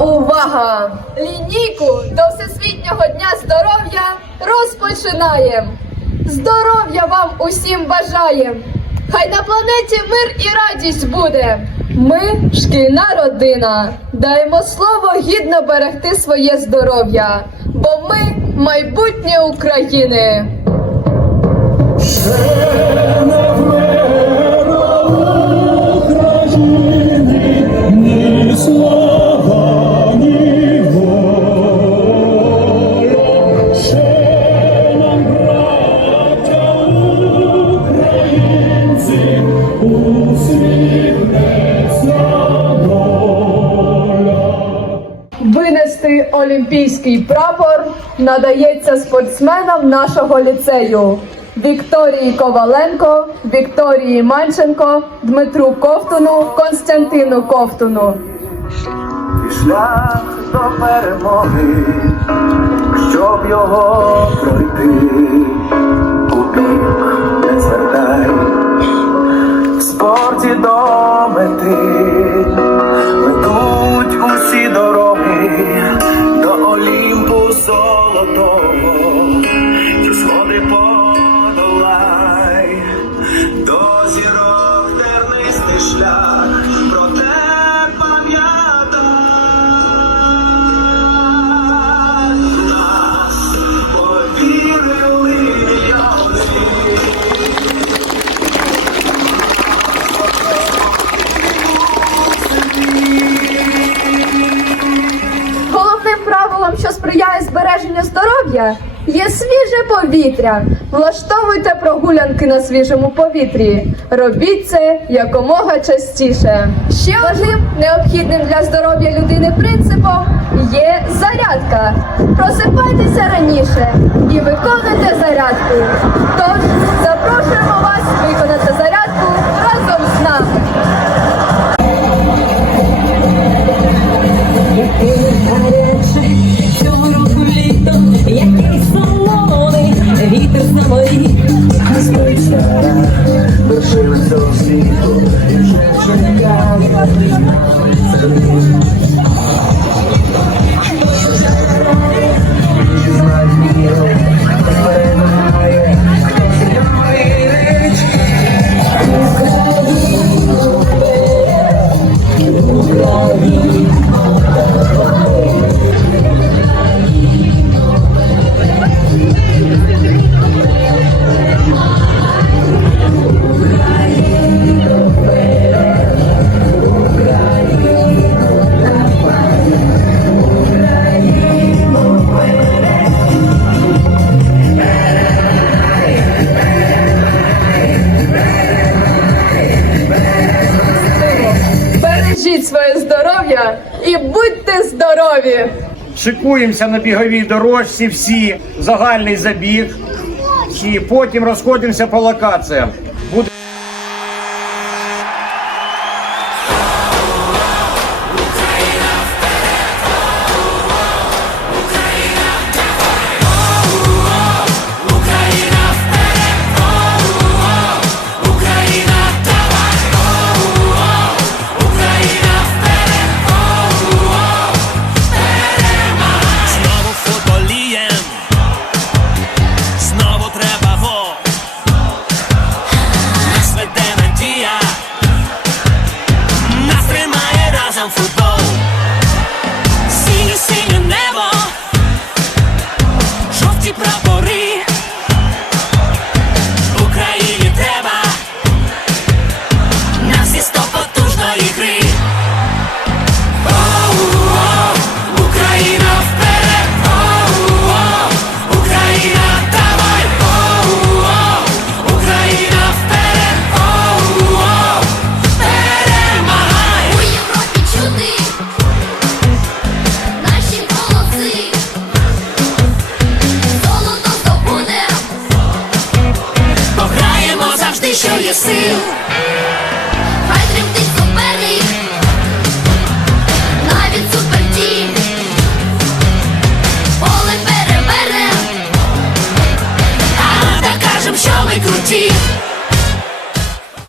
увага! Лінійку до Всесвітнього дня здоров'я розпочинаємо! Здоров'я вам усім бажаєм! Хай на планеті мир і радість буде! Ми шкільна родина. Даємо слово гідно берегти своє здоров'я, бо ми майбутнє України. Олімпійський прапор надається спортсменам нашого ліцею. Вікторії Коваленко, Вікторії Манченко, Дмитру Ковтуну, Константину Ковтуну. Шлях до перемоги, щоб його пройти, бік не звертай, спорті до мети шлях, проте пам'ятай. Головним правилом, що сприяє збереженню здоров'я, є свіже повітря. Влаштовуйте прогулянки на свіжому повітрі. Робіть це якомога частіше. Ще одним необхідним для здоров'я людини принципом є зарядка. Просипайтеся раніше і виконуйте зарядку. Бережіть своє здоров'я і будьте здорові! Шикуємося на біговій дорожці, всі загальний забіг, і потім розходимося по локаціям. envelheceu.